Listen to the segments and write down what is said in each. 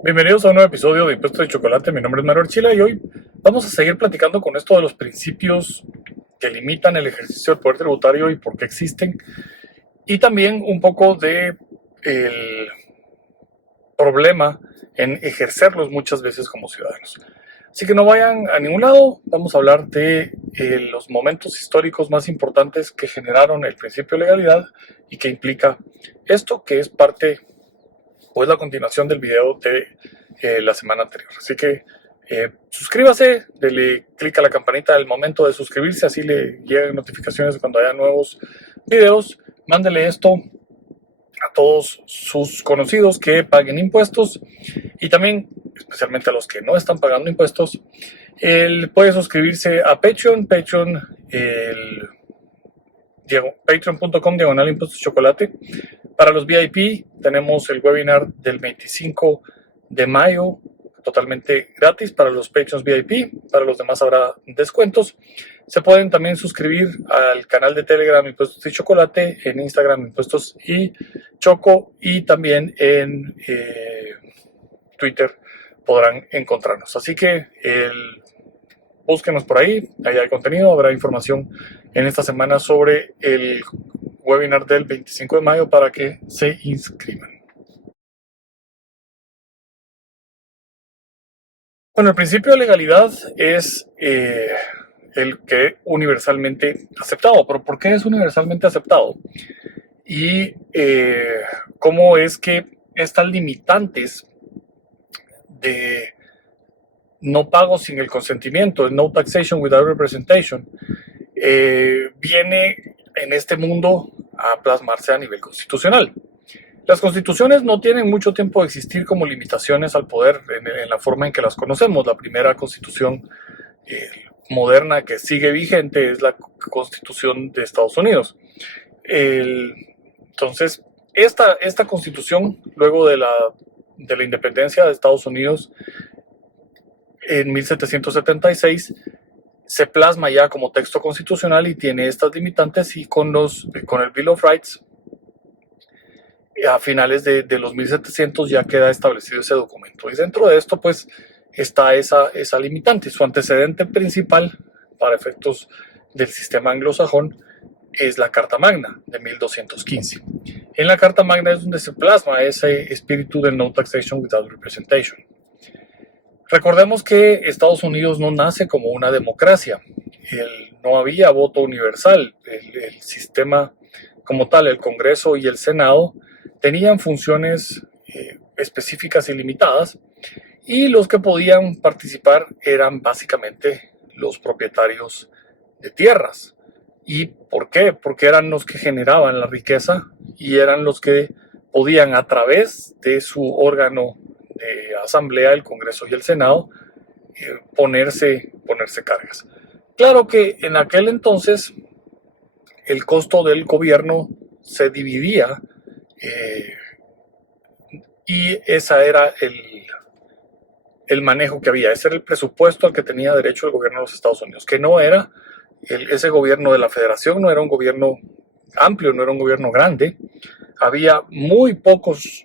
Bienvenidos a un nuevo episodio de Impuestos de Chocolate. Mi nombre es Manuel Chila y hoy vamos a seguir platicando con esto de los principios que limitan el ejercicio del poder tributario y por qué existen. Y también un poco de el problema en ejercerlos muchas veces como ciudadanos. Así que no vayan a ningún lado. Vamos a hablar de los momentos históricos más importantes que generaron el principio de legalidad y que implica esto, que es parte o es la continuación del video de la semana anterior. Así que suscríbase, dele clic a la campanita al momento de suscribirse, así le llegan notificaciones cuando haya nuevos videos. Mándele esto a todos sus conocidos que paguen impuestos y también, especialmente a los que no están pagando impuestos. Él puede suscribirse a Patreon, patreon.com/impuestos chocolate. Para los VIP tenemos el webinar del 25 de mayo totalmente gratis para los Patreons VIP. Para los demás habrá descuentos. Se pueden también suscribir al canal de Telegram Impuestos y Chocolate, en Instagram Impuestos y Choco, y también en Twitter podrán encontrarnos. Así que búsquenos por ahí, ahí hay contenido, habrá información en esta semana sobre el webinar del 25 de mayo para que se inscriban. Bueno, el principio de legalidad es el que universalmente aceptado. ¿Pero por qué es universalmente aceptado? Y cómo es que estas limitantes de no pago sin el consentimiento, el no taxation without representation, viene en este mundo a plasmarse a nivel constitucional. Las constituciones no tienen mucho tiempo de existir como limitaciones al poder en la forma en que las conocemos. La primera constitución moderna que sigue vigente es la Constitución de Estados Unidos. Entonces, esta constitución, luego de la independencia de Estados Unidos en 1776, se plasma ya como texto constitucional y tiene estas limitantes, y con el Bill of Rights a finales de los 1700 ya queda establecido ese documento. Y dentro de esto pues está esa limitante. Su antecedente principal para efectos del sistema anglosajón es la Carta Magna de 1215. En la Carta Magna es donde se plasma ese espíritu del no taxation without representation. Recordemos que Estados Unidos no nace como una democracia. No había voto universal. El sistema como tal, el Congreso y el Senado, tenían funciones específicas y limitadas, y los que podían participar eran básicamente los propietarios de tierras. ¿Y por qué? Porque eran los que generaban la riqueza y eran los que podían, a través de su órgano de asamblea, el Congreso y el Senado, ponerse cargas. Claro que en aquel entonces el costo del gobierno se dividía y ese era el manejo que había. Ese era el presupuesto al que tenía derecho el gobierno de los Estados Unidos, que no era ese gobierno de la federación, no era un gobierno amplio, no era un gobierno grande. Había muy pocos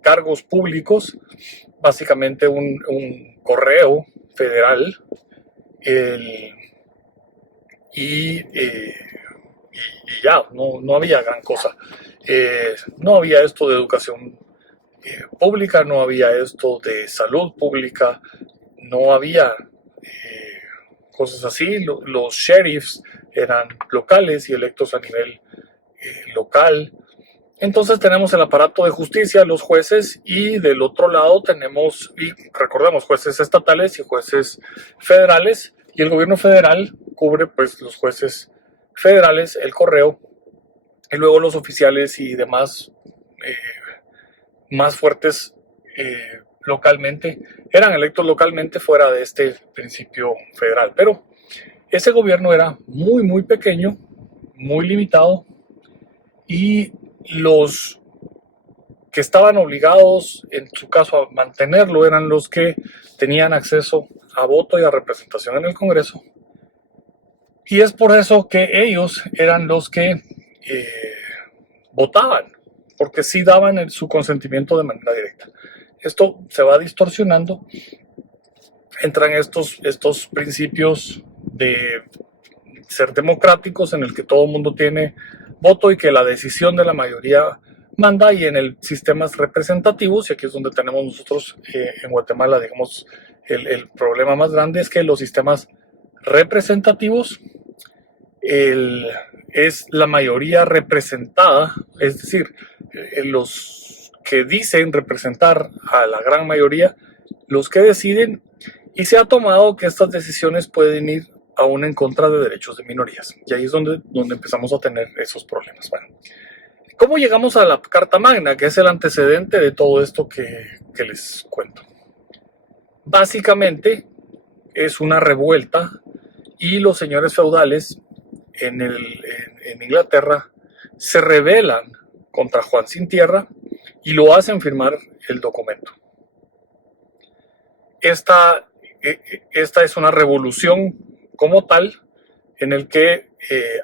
cargos públicos, básicamente un correo federal, y ya, no había gran cosa. No había esto de educación pública, no había esto de salud pública, no había cosas así. Los sheriffs eran locales y electos a nivel local. Entonces tenemos el aparato de justicia, los jueces, y del otro lado tenemos, y recordemos, jueces estatales y jueces federales, y el gobierno federal cubre pues los jueces federales, el correo, y luego los oficiales y demás más fuertes localmente eran electos localmente fuera de este principio federal. Pero ese gobierno era muy pequeño, muy limitado, y los que estaban obligados, en su caso, a mantenerlo eran los que tenían acceso a voto y a representación en el Congreso. Y es por eso que ellos eran los que votaban, porque sí daban su consentimiento de manera directa. esto se va distorsionando, entran estos principios de ser democráticos en el que todo el mundo tiene voto y que la decisión de la mayoría manda, y en el sistemas representativos, y aquí es donde tenemos nosotros en Guatemala, digamos, el problema más grande es que los sistemas representativos es la mayoría representada, es decir, los que dicen representar a la gran mayoría, los que deciden, y se ha tomado que estas decisiones pueden ir aún en contra de derechos de minorías. Y ahí es donde empezamos a tener esos problemas. Bueno, ¿cómo llegamos a la Carta Magna, que es el antecedente de todo esto que les cuento? Básicamente es una revuelta y los señores feudales en Inglaterra se rebelan contra Juan Sin Tierra y lo hacen firmar el documento. Esta es una revolución como tal, en el que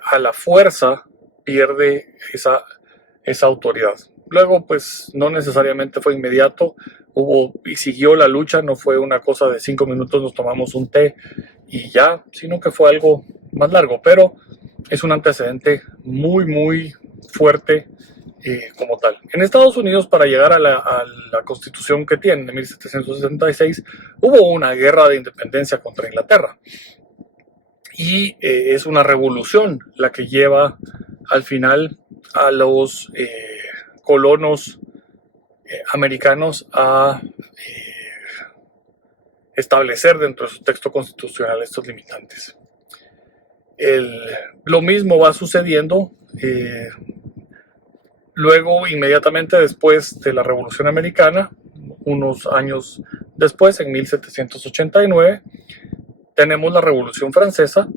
a la fuerza pierde esa autoridad. Luego, pues no necesariamente fue inmediato, hubo y siguió la lucha, no fue una cosa de 5 minutos, nos tomamos un té y ya, sino que fue algo más largo, pero es un antecedente muy, muy fuerte como tal. En Estados Unidos, para llegar a la constitución que tienen de 1776, hubo una guerra de independencia contra Inglaterra. Y es una revolución la que lleva al final a los colonos americanos a establecer dentro de su texto constitucional estos limitantes. Lo mismo va sucediendo luego, inmediatamente después de la Revolución Americana, unos años después, en 1789, tenemos la Revolución Francesa,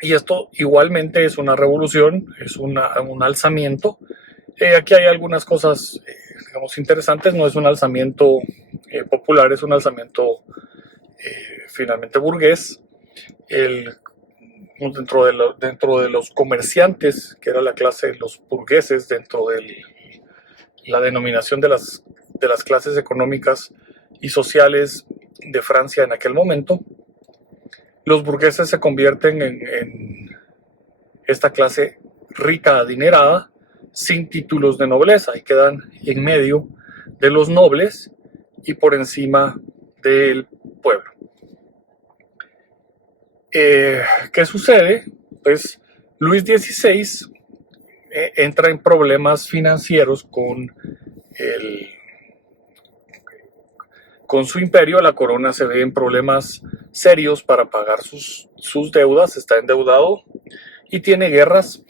y esto igualmente es una revolución, es un alzamiento. Aquí hay algunas cosas, digamos, interesantes. No es un alzamiento popular, es un alzamiento finalmente burgués. Dentro de los comerciantes, que era la clase de los burgueses, dentro de la denominación de las clases económicas y sociales de Francia en aquel momento, los burgueses se convierten en esta clase rica, adinerada, sin títulos de nobleza, y quedan en medio de los nobles y por encima del pueblo. ¿Qué sucede? Pues Luis XVI entra en problemas financieros con su imperio. La corona se ve en problemas serios para pagar sus deudas, está endeudado y tiene guerras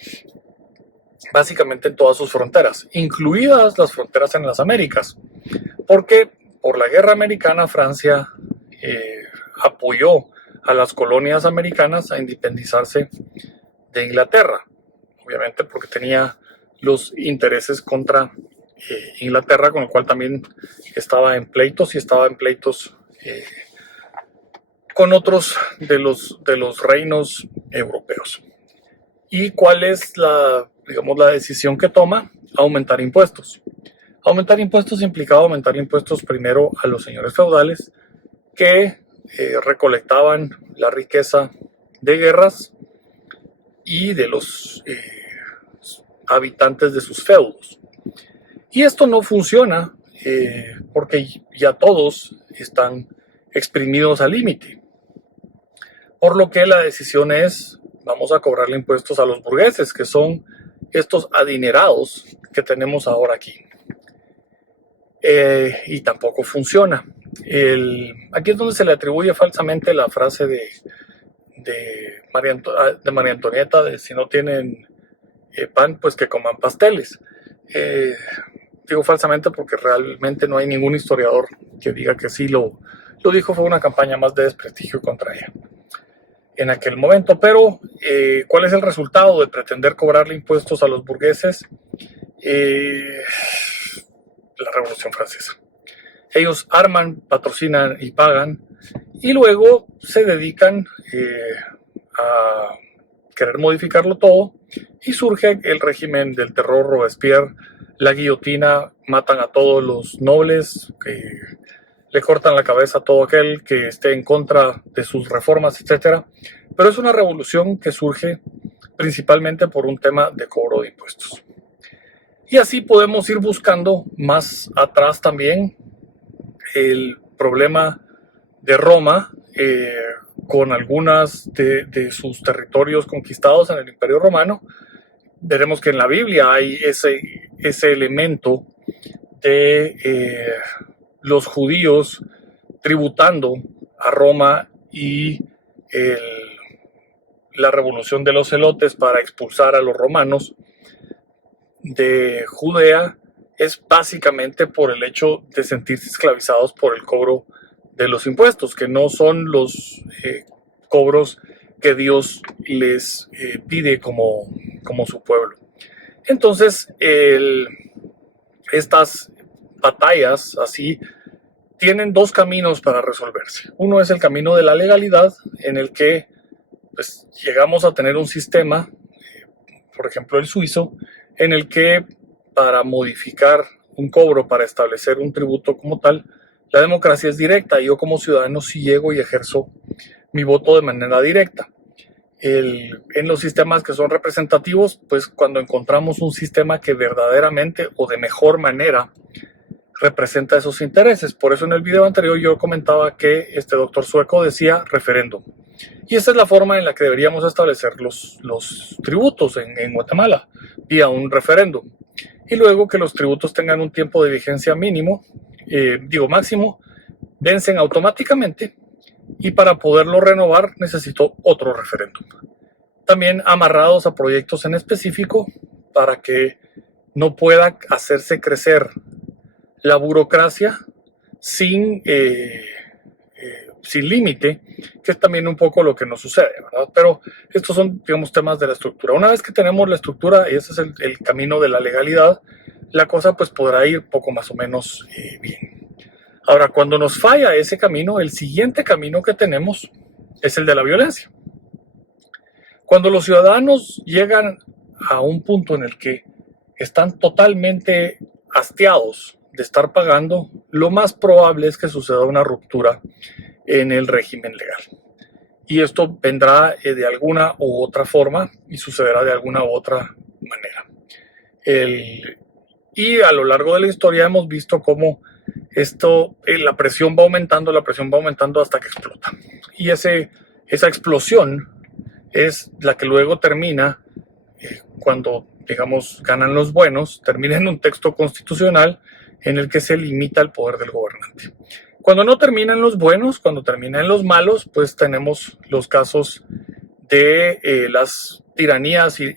básicamente en todas sus fronteras, incluidas las fronteras en las Américas, porque por la guerra americana Francia apoyó a las colonias americanas a independizarse de Inglaterra, obviamente porque tenía los intereses contra Inglaterra, con el cual también estaba en pleitos, y estaba en pleitos con otros de los reinos europeos. ¿Y cuál es la decisión que toma? Aumentar impuestos. Aumentar impuestos implicaba aumentar impuestos primero a los señores feudales, que recolectaban la riqueza de guerras y de los habitantes de sus feudos. Y esto no funciona porque ya todos están exprimidos al límite. Por lo que la decisión es: vamos a cobrarle impuestos a los burgueses, que son estos adinerados que tenemos ahora aquí. Y tampoco funciona. Aquí es donde se le atribuye falsamente la frase de María Antonieta, de si no tienen pan, pues que coman pasteles. Digo falsamente porque realmente no hay ningún historiador que diga que sí lo dijo. Fue una campaña más de desprestigio contra ella en aquel momento. Pero ¿cuál es el resultado de pretender cobrarle impuestos a los burgueses? La Revolución Francesa. Ellos arman, patrocinan y pagan, y luego se dedican a querer modificarlo todo, y surge el régimen del terror, Robespierre, la guillotina, matan a todos los nobles, que le cortan la cabeza a todo aquel que esté en contra de sus reformas, etc. Pero es una revolución que surge principalmente por un tema de cobro de impuestos. Y así podemos ir buscando más atrás también el problema de Roma, con algunas de sus territorios conquistados en el Imperio Romano. Veremos que en la Biblia hay ese elemento de los judíos tributando a Roma y la revolución de los celotes para expulsar a los romanos de Judea es básicamente por el hecho de sentirse esclavizados por el cobro de los impuestos, que no son los cobros que Dios les pide como su pueblo. Entonces, estas batallas así tienen dos caminos para resolverse. Uno es el camino de la legalidad, en el que pues, llegamos a tener un sistema, por ejemplo el suizo, en el que para modificar un cobro, para establecer un tributo como tal, la democracia es directa. Yo como ciudadano sí llego y ejerzo mi voto de manera directa. En los sistemas que son representativos, pues cuando encontramos un sistema que verdaderamente o de mejor manera representa esos intereses. Por eso en el video anterior yo comentaba que este doctor sueco decía referéndum. Y esta es la forma en la que deberíamos establecer los tributos en Guatemala, vía un referéndum. Y luego que los tributos tengan un tiempo de vigencia máximo, vencen automáticamente, y para poderlo renovar necesito otro referéndum. También amarrados a proyectos en específico para que no pueda hacerse crecer la burocracia sin límite, que es también un poco lo que nos sucede, ¿verdad? Pero estos son, digamos, temas de la estructura. Una vez que tenemos la estructura, y ese es el camino de la legalidad, la cosa pues podrá ir poco más o menos bien. Ahora, cuando nos falla ese camino, el siguiente camino que tenemos es el de la violencia. Cuando los ciudadanos llegan a un punto en el que están totalmente hastiados de estar pagando, lo más probable es que suceda una ruptura en el régimen legal. Y esto vendrá de alguna u otra forma y sucederá de alguna u otra manera. Y a lo largo de la historia hemos visto cómo la presión va aumentando hasta que explota. Y esa explosión es la que luego termina, cuando, digamos, ganan los buenos, termina en un texto constitucional en el que se limita el poder del gobernante. Cuando no terminan los buenos, cuando terminan los malos, pues tenemos los casos de las tiranías y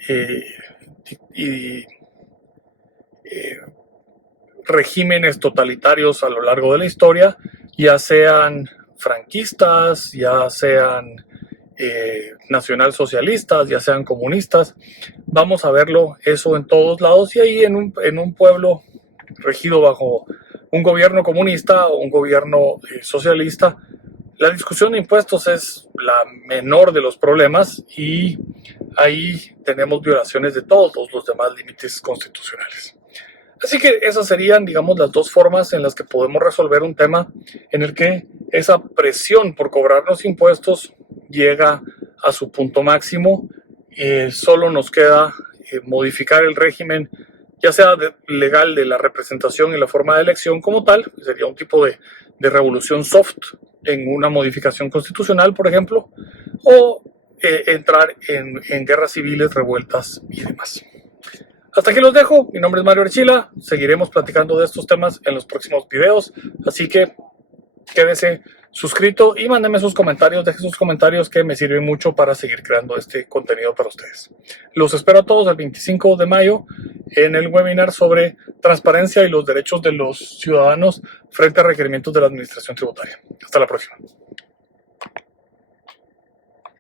regímenes totalitarios a lo largo de la historia, ya sean franquistas, ya sean nacionalsocialistas, ya sean comunistas. Vamos a verlo eso en todos lados, y ahí en un pueblo regido bajo un gobierno comunista o un gobierno socialista, la discusión de impuestos es la menor de los problemas, y ahí tenemos violaciones de todos los demás límites constitucionales. Así que esas serían, digamos, las dos formas en las que podemos resolver un tema en el que esa presión por cobrarnos impuestos llega a su punto máximo. Solo nos queda modificar el régimen, ya sea legal, de la representación y la forma de elección como tal. Sería un tipo de revolución soft en una modificación constitucional, por ejemplo, o entrar en guerras civiles, revueltas y demás. Hasta aquí los dejo. Mi nombre es Mario Archila. Seguiremos platicando de estos temas en los próximos videos. Así que quédese suscrito y mándenme sus comentarios. Dejen sus comentarios, que me sirven mucho para seguir creando este contenido para ustedes. Los espero a todos el 25 de mayo en el webinar sobre transparencia y los derechos de los ciudadanos frente a requerimientos de la administración tributaria. Hasta la próxima.